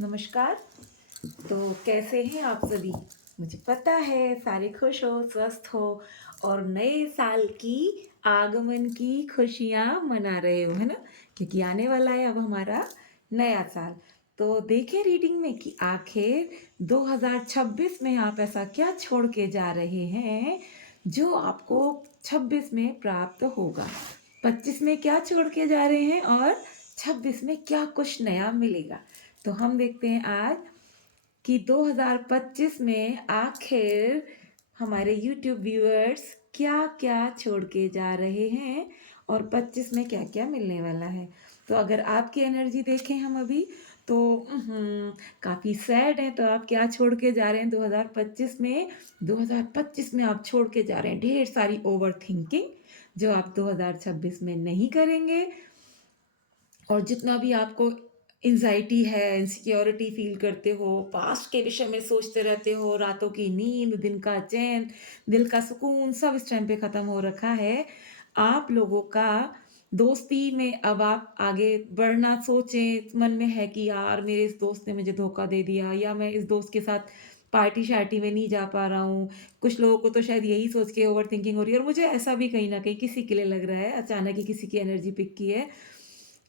नमस्कार। तो कैसे हैं आप सभी? मुझे पता है सारे खुश हो, स्वस्थ हो और नए साल की आगमन की खुशियाँ मना रहे हो, है ना? क्योंकि आने वाला है अब हमारा नया साल। तो देखें रीडिंग में कि आखिर 2026 में आप ऐसा क्या छोड़ के जा रहे हैं, जो आपको 26 में प्राप्त होगा? 25 में क्या छोड़ के जा रहे हैं और 26 में क्या कुछ नया मिलेगा? तो हम देखते हैं आज कि 2025 में आखिर हमारे यूट्यूब व्यूअर्स क्या-क्या छोड़ के जा रहे हैं और 25 में क्या-क्या मिलने वाला है। तो अगर आपकी एनर्जी देखें हम अभी तो काफ़ी सैड है। तो आप क्या छोड़ के जा रहे हैं 2025 में? 2025 में आप छोड़ के जा रहे हैं ढेर सारी ओवरथिंकिंग, जो आप 2026 में नहीं करेंगे। और जितना भी आपको एंग्ज़ायटी है, इनसिक्योरिटी फ़ील करते हो, पास्ट के विषय में सोचते रहते हो, रातों की नींद, दिन का चैन, दिल का सुकून सब इस टाइम पे ख़त्म हो रखा है। आप लोगों का दोस्ती में अब आप आगे बढ़ना सोचें, मन में है कि यार मेरे इस दोस्त ने मुझे धोखा दे दिया या मैं इस दोस्त के साथ पार्टी-शार्टी में नहीं जा पा रहा हूँ। कुछ लोगों को तो शायद यही सोच के ओवरथिंकिंग हो रही है और मुझे ऐसा भी कहीं न कहीं किसी के लिए लग रहा है, अचानक ही किसी की एनर्जी पिक की है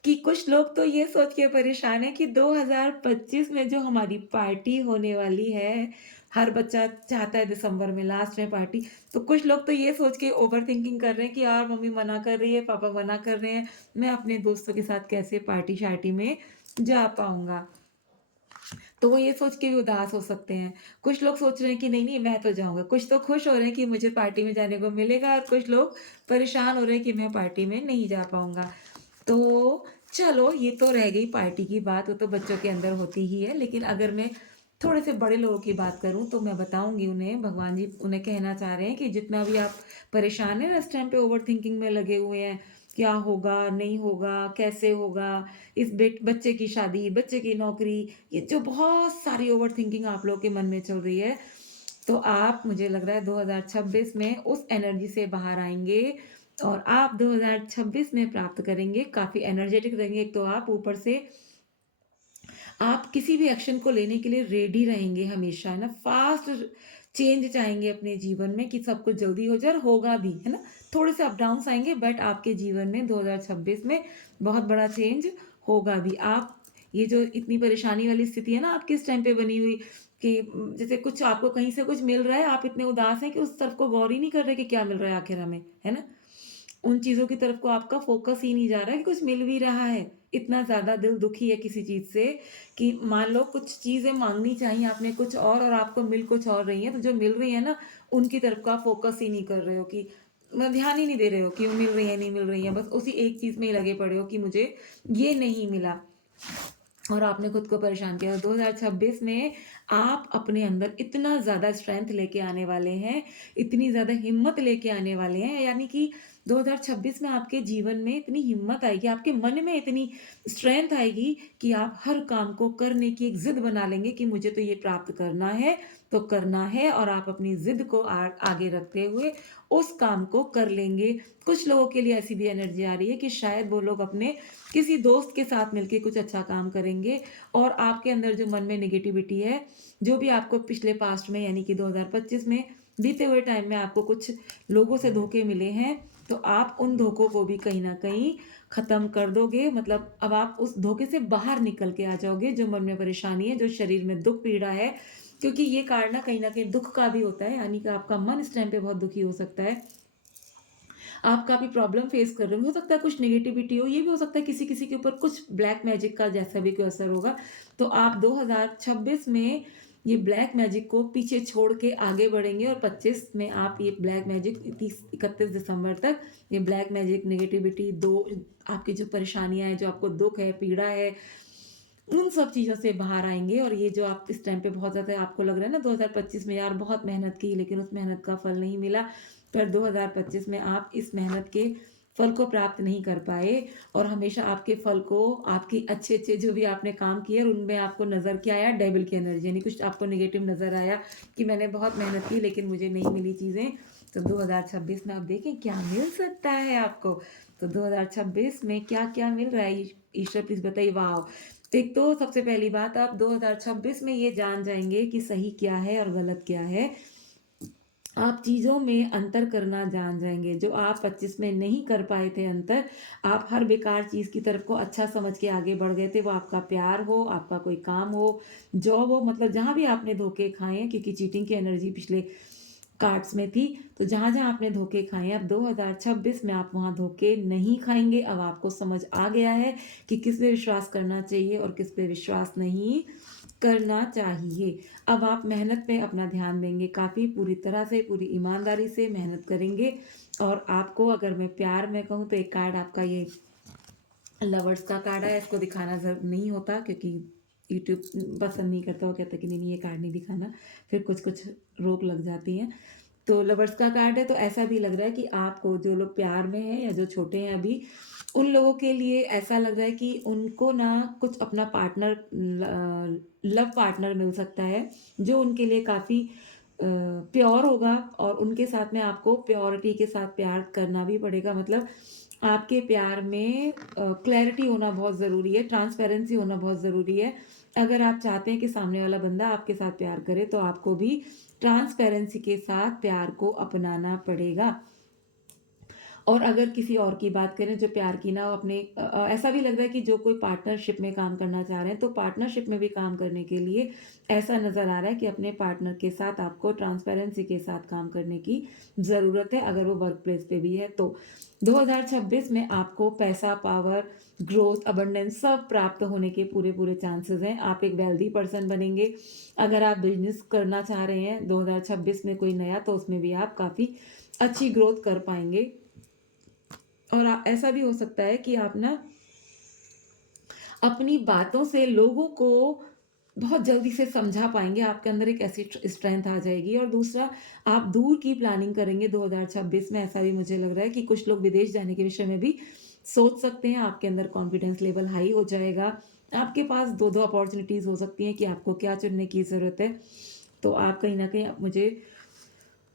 कि कुछ लोग तो ये सोच के परेशान हैं कि 2025 में जो हमारी पार्टी होने वाली है, हर बच्चा चाहता है दिसंबर में लास्ट में पार्टी, तो कुछ लोग तो ये सोच के ओवरथिंकिंग कर रहे हैं कि यार मम्मी मना कर रही है, पापा मना कर रहे हैं, मैं अपने दोस्तों के साथ कैसे पार्टी-शार्टी में जा पाऊँगा। तो वो ये सोच के भी उदास हो सकते हैं। कुछ लोग सोच रहे हैं कि नहीं-नहीं मैं तो जाऊँगा, कुछ तो खुश हो रहे हैं कि मुझे पार्टी में जाने को मिलेगा और कुछ लोग परेशान हो रहे हैं कि मैं पार्टी में नहीं जा पाऊँगा। तो चलो ये तो रह गई पार्टी की बात, वो तो बच्चों के अंदर होती ही है। लेकिन अगर मैं थोड़े से बड़े लोगों की बात करूँ तो मैं बताऊँगी उन्हें, भगवान जी उन्हें कहना चाह रहे हैं कि जितना भी आप परेशान हैं ना इस टाइम पे ओवरथिंकिंग में लगे हुए हैं, क्या होगा, नहीं होगा, कैसे होगा, इस बच्चे की शादी, बच्चे की नौकरी, ये जो बहुत सारी ओवरथिंकिंग आप लोगों के मन में चल रही है, तो आप मुझे लग रहा है 2026 में उस एनर्जी से बाहर आएँगे और आप 2026 में प्राप्त करेंगे, काफ़ी एनर्जेटिक रहेंगे। एक तो आप ऊपर से आप किसी भी एक्शन को लेने के लिए रेडी रहेंगे हमेशा, है ना? फ़ास्ट चेंज चाहेंगे अपने जीवन में कि सब कुछ जल्दी हो जाए और होगा भी, है ना? थोड़े से अप डाउन्स आएँगे बट आपके जीवन में 2026 में बहुत बड़ा चेंज होगा भी। आप ये जो इतनी परेशानी वाली स्थिति है ना आपकी इस टाइम पे बनी हुई कि जैसे कुछ आपको कहीं से कुछ मिल रहा है, आप इतने उदास हैं कि उस तरफ को गौर ही नहीं कर रहे कि क्या मिल रहा है आखिर हमें, है ना? उन चीज़ों की तरफ को आपका फ़ोकस ही नहीं जा रहा है कि कुछ मिल भी रहा है। इतना ज़्यादा दिल दुखी है किसी चीज़ से कि मान लो कुछ चीज़ें माँगनी चाहिए आपने कुछ और आपको मिल कुछ और रही हैं, तो जो मिल रही है ना, उनकी तरफ का फ़ोकस ही नहीं कर रहे हो कि ध्यान ही नहीं दे रहे हो कि मिल रही है, नहीं मिल रही है। बस उसी एक चीज़ में ही लगे पड़े हो कि मुझे ये नहीं मिला। और आपने खुद को परेशान किया। 2026 में आप अपने अंदर इतना ज़्यादा स्ट्रेंथ लेके आने वाले हैं, इतनी ज़्यादा हिम्मत लेके आने वाले हैं, यानी कि 2026 में आपके जीवन में इतनी हिम्मत आएगी, आपके मन में इतनी स्ट्रेंथ आएगी कि आप हर काम को करने की एक ज़िद बना लेंगे कि मुझे तो ये प्राप्त करना है, तो करना है और आप अपनी ज़िद को आगे रखते हुए उस काम को कर लेंगे। कुछ लोगों के लिए ऐसी भी एनर्जी आ रही है कि शायद वो लोग अपने किसी दोस्त के साथ मिलके कुछ अच्छा काम करेंगे और आपके अंदर जो मन में नेगेटिविटी है, जो भी आपको पिछले पास्ट में यानी कि 2025 में बीते हुए टाइम में आपको कुछ लोगों से धोखे मिले हैं, तो आप उन धोखों को भी कहीं न कहीं ख़त्म कर दोगे। मतलब अब आप उस धोखे से बाहर निकल के आ जाओगे, जो मन में परेशानी है, जो शरीर में दुःख पीड़ा है, क्योंकि ये कार्ड ना कहीं न कहीं दुःख का भी होता है, यानी कि आपका मन इस टाइम पे बहुत दुखी हो सकता है। आप काफ़ी प्रॉब्लम फेस कर रहे हो सकता है कुछ नेगेटिविटी हो, ये भी हो सकता है किसी-किसी के ऊपर कुछ ब्लैक मैजिक का जैसा भी कोई असर होगा। तो आप 2026 में ये ब्लैक मैजिक को पीछे छोड़ के आगे बढ़ेंगे और 25 में आप ये ब्लैक मैजिक 31 दिसंबर तक ये ब्लैक मैजिक नेगेटिविटी दो आपकी जो परेशानियाँ हैं, जो आपको दुःख है, पीड़ा है, उन सब चीज़ों से बाहर आएँगे और ये जो आप इस टाइम पे बहुत ज़्यादा आपको लग रहा है ना 2025 में यार बहुत मेहनत की लेकिन उस मेहनत का फल नहीं मिला। पर 2025 में आप इस मेहनत के फल को प्राप्त नहीं कर पाए और हमेशा आपके फल को आपकी अच्छे-अच्छे जो भी आपने काम किए और उनमें आपको नज़र क्या आया डेविल की एनर्जी यानी कुछ आपको नेगेटिव नज़र आया कि मैंने बहुत मेहनत की लेकिन मुझे नहीं मिली चीज़ें। तो 2026 में आप देखें क्या मिल सकता है आपको। तो 2026 में क्या-क्या मिल रहा है ईश्वर प्लीज़ बताइए वाओ! एक तो सबसे पहली बात, आप 2026 में ये जान जाएँगे कि सही क्या है और गलत क्या है। आप चीज़ों में अंतर करना जान जाएँगे, जो आप 25 में नहीं कर पाए थे अंतर, आप हर बेकार चीज़ की तरफ को अच्छा समझ के आगे बढ़ गए थे। वो आपका प्यार हो, आपका कोई काम हो, जॉब हो, मतलब जहाँ भी आपने धोखे खाए हैं, क्योंकि चीटिंग की एनर्जी पिछले कार्ड्स में थी, तो जहाँ-जहाँ आपने धोखे खाए हैं, अब 2026 में आप वहाँ धोखे नहीं खाएँगे। अब आपको समझ आ गया है कि किस पे विश्वास करना चाहिए और किस पे विश्वास नहीं करना चाहिए। अब आप मेहनत पे अपना ध्यान देंगे, काफ़ी पूरी तरह से, पूरी ईमानदारी से मेहनत करेंगे। और आपको अगर मैं प्यार में कहूँ तो एक कार्ड आपका ये लवर्स का कार्ड है। इसको दिखाना नहीं होता, क्योंकि यूट्यूब पसंद नहीं करता, वो कहता है कि नहीं नहीं, ये कार्ड नहीं दिखाना, फिर कुछ कुछ रोक लग जाती है। तो लवर्स का कार्ड है, तो ऐसा भी लग रहा है कि आपको जो लोग प्यार में हैं या जो छोटे हैं अभी, उन लोगों के लिए ऐसा लग रहा है कि उनको ना कुछ अपना पार्टनर, लव पार्टनर मिल सकता है, जो उनके लिए काफ़ी प्योर होगा। और उनके साथ में आपको प्योरिटी के साथ प्यार करना भी पड़ेगा। मतलब आपके प्यार में क्लैरिटी होना बहुत ज़रूरी है, ट्रांसपेरेंसी होना बहुत ज़रूरी है। अगर आप चाहते हैं कि सामने वाला बंदा आपके साथ प्यार करे, तो आपको भी ट्रांसपेरेंसी के साथ प्यार को अपनाना पड़ेगा। और अगर किसी और की बात करें जो प्यार की ना हो, अपने ऐसा भी लग रहा है कि जो कोई पार्टनरशिप में काम करना चाह रहे हैं, तो पार्टनरशिप में भी काम करने के लिए ऐसा नज़र आ रहा है कि अपने पार्टनर के साथ आपको ट्रांसपेरेंसी के साथ काम करने की ज़रूरत है, अगर वो वर्क प्लेस पे भी है तो। 2026 में आपको पैसा, पावर, ग्रोथ, अबंडेंस सब प्राप्त होने के पूरे-पूरे चांसेस हैं। आप एक वेल्दी पर्सन बनेंगे। अगर आप बिज़नेस करना चाह रहे हैं 2026 में कोई नया, तो उसमें भी आप काफ़ी अच्छी ग्रोथ कर पाएँगे। और ऐसा भी हो सकता है कि आप ना अपनी बातों से लोगों को बहुत जल्दी से समझा पाएँगे, आपके अंदर एक ऐसी स्ट्रेंथ आ जाएगी। और दूसरा, आप दूर की प्लानिंग करेंगे 2026 में। ऐसा भी मुझे लग रहा है कि कुछ लोग विदेश जाने के विषय में भी सोच सकते हैं। आपके अंदर कॉन्फिडेंस लेवल हाई हो जाएगा। आपके पास 2-2 अपॉर्च्युनिटीज़ हो सकती हैं कि आपको क्या चुनने की ज़रूरत है। तो आप कहीं न कहीं, आप मुझे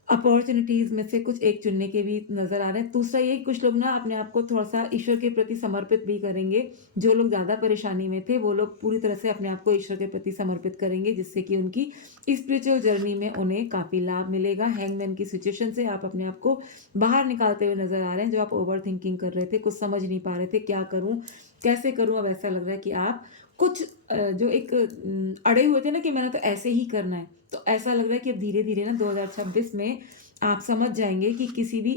अपॉर्च्युनिटीज़ में से कुछ एक चुनने के भी नज़र आ रहे हैं। दूसरा ये, कुछ लोग ना अपने आप को थोड़ा-सा ईश्वर के प्रति समर्पित भी करेंगे। जो लोग ज़्यादा परेशानी में थे, वो लोग पूरी तरह से अपने आप को ईश्वर के प्रति समर्पित करेंगे, जिससे कि उनकी स्पिरिचुअल जर्नी में उन्हें काफ़ी लाभ मिलेगा। हैंगमैन की सिचुएशन से आप अपने आप को बाहर निकालते हुए नज़र आ रहे हैं। जो आप ओवरथिंकिंग कर रहे थे, कुछ समझ नहीं पा रहे थे, क्या करूँ, कैसे करूँ? अब ऐसा लग रहा है कि आप कुछ जो एक अड़े हुए थे ना कि मैंने तो ऐसे ही करना है, तो ऐसा लग रहा है कि अब धीरे-धीरे ना 2026 में आप समझ जाएँगे कि किसी भी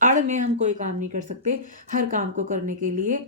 आड़ में हम कोई काम नहीं कर सकते। हर काम को करने के लिए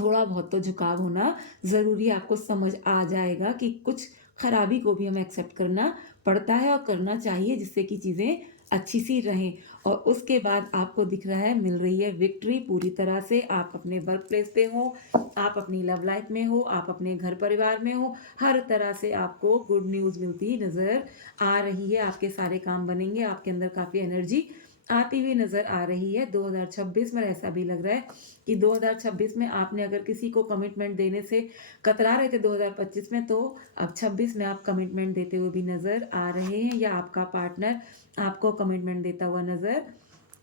थोड़ा बहुत तो झुकाव होना ज़रूरी है। आपको समझ आ जाएगा कि कुछ खराबी को भी हमें एक्सेप्ट करना पड़ता है और करना चाहिए, जिससे कि चीज़ें अच्छी-सी रहें। और उसके बाद आपको दिख रहा है, मिल रही है विक्ट्री पूरी तरह से। आप अपने वर्क प्लेस पे हो, आप अपनी लव लाइफ में हो, आप अपने घर परिवार में हो, हर तरह से आपको गुड न्यूज़ मिलती नज़र आ रही है। आपके सारे काम बनेंगे, आपके अंदर काफ़ी एनर्जी आती हुई नज़र आ रही है। 2026 में ऐसा भी लग रहा है कि 2026 में आपने अगर किसी को कमिटमेंट देने से कतरा रहे थे 2025 में, तो अब 26 में आप कमिटमेंट देते हुए भी नज़र आ रहे हैं, या आपका पार्टनर आपको कमिटमेंट देता हुआ नज़र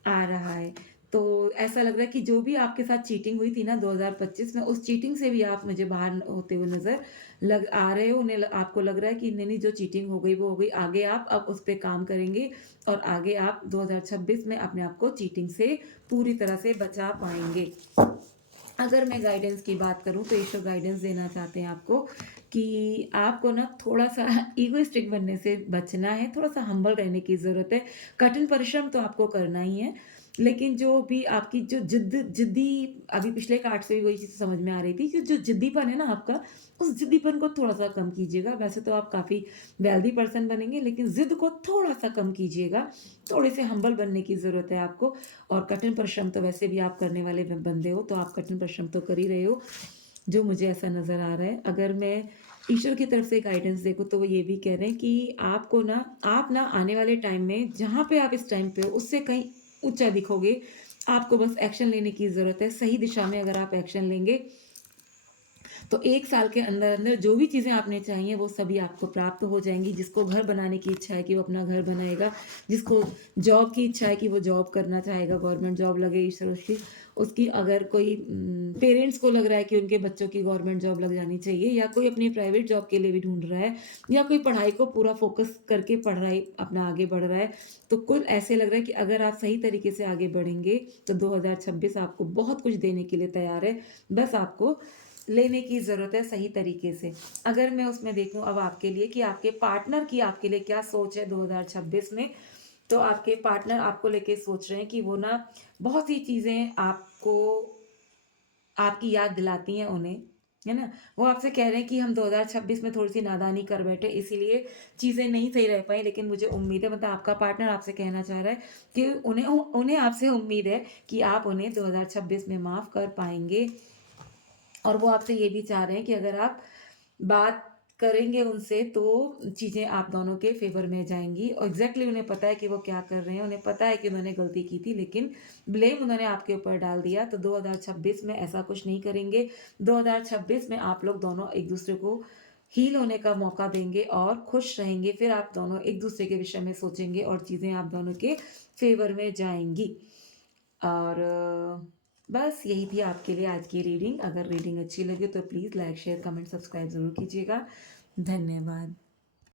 आ रहा है। तो ऐसा लग रहा है कि जो भी आपके साथ चीटिंग हुई थी ना 2025 में, उस चीटिंग से भी आप मुझे बाहर होते हुए नज़र लग आ रहे हो। आपको लग रहा है कि नहीं, नहीं, जो चीटिंग हो गई वो हो गई। आगे आप अब उस पे काम करेंगे, और आगे आप 2026 में अपने आप को चीटिंग से पूरी तरह से बचा पाएँगे। अगर मैं गाइडेंस की बात करूँ, तो ईश्वर गाइडेंस देना चाहते हैं आपको कि आपको ना थोड़ा-सा ईगोइस्टिक बनने से बचना है, थोड़ा-सा हम्बल रहने की ज़रूरत है। कठिन परिश्रम तो आपको करना ही है, लेकिन जो भी आपकी जो ज़िद्दी, अभी पिछले कार्ड से भी वही चीज़ समझ में आ रही थी कि जो ज़िद्दीपन है ना आपका, उस ज़िद्दीपन को थोड़ा-सा कम कीजिएगा। वैसे तो आप काफ़ी वेल्दी पर्सन बनेंगे, लेकिन ज़िद को थोड़ा-सा कम कीजिएगा। थोड़े से हम्बल बनने की ज़रूरत है आपको। और कठिन परिश्रम तो वैसे भी आप करने वाले बंदे हो, तो आप कठिन परिश्रम तो कर ही रहे हो, जो मुझे ऐसा नज़र आ रहा है। अगर मैं ईश्वर की तरफ से गाइडेंस देखूँ, तो वो ये भी कह रहे हैं कि आपको ना, आप ना आने वाले टाइम में जहाँ पे आप इस टाइम पे हो, उससे कहीं ऊँचा दिखोगे। आपको बस एक्शन लेने की ज़रूरत है। सही दिशा में अगर आप एक्शन लेंगे, तो 1 साल के अंदर-अंदर जो भी चीज़ें आपने चाहिए वो सभी आपको प्राप्त हो जाएँगी। जिसको घर बनाने की इच्छा है कि वो अपना घर बनाएगा, जिसको जॉब की इच्छा है कि वो जॉब करना चाहेगा, गवर्नमेंट जॉब लगे ईश्वर उसकी उसकी अगर कोई पेरेंट्स को लग रहा है कि उनके बच्चों की गवर्नमेंट जॉब लग जानी चाहिए या कोई अपनी प्राइवेट जॉब के लिए भी ढूँढ रहा है या कोई पढ़ाई को पूरा फ़ोकस करके पढ़ाई अपना आगे बढ़ रहा है, तो कुल ऐसे लग रहा है कि अगर आप सही तरीके से आगे बढ़ेंगे, तो 2026 आपको बहुत कुछ देने के लिए तैयार है। बस आपको लेने की ज़रूरत है सही तरीके से। अगर मैं उसमें देखूँ अब आपके लिए कि आपके पार्टनर की आपके लिए क्या सोच है 2026 में, तो आपके पार्टनर आपको लेके सोच रहे हैं कि वो ना बहुत सी चीज़ें आपको आपकी याद दिलाती हैं उन्हें, है ना? वो आपसे कह रहे हैं कि हम 2026 में थोड़ी-सी नादानी कर बैठे इसीलिए चीज़ें नहीं सही रह पाई लेकिन मुझे उम्मीद है मतलब आपका पार्टनर आपसे कहना चाह रहा है कि उन्हें आपसे उम्मीद है कि आप उन्हें 2026 में माफ़ कर पाएँगे और वो आपसे ये भी चाह रहे हैं कि अगर आप बात करेंगे उनसे तो चीज़ें आप दोनों के फ़ेवर में जाएँगी और एग्ज़ैक्टली उन्हें पता है कि वो क्या कर रहे हैं, उन्हें पता है कि उन्होंने गलती की थी लेकिन ब्लेम उन्होंने आपके ऊपर डाल दिया, तो 2026 में ऐसा कुछ नहीं करेंगे। 2026 में आप लोग दोनों एक-दूसरे को हील होने का मौका देंगे और खुश रहेंगे, फिर आप दोनों एक-दूसरे के विषय में सोचेंगे और चीज़ें आप दोनों के फ़ेवर में जाएँगी। और बस यही थी आपके लिए आज की रीडिंग। अगर रीडिंग अच्छी लगी तो please like, share, comment, subscribe ज़रूर कीजिएगा। धन्यवाद।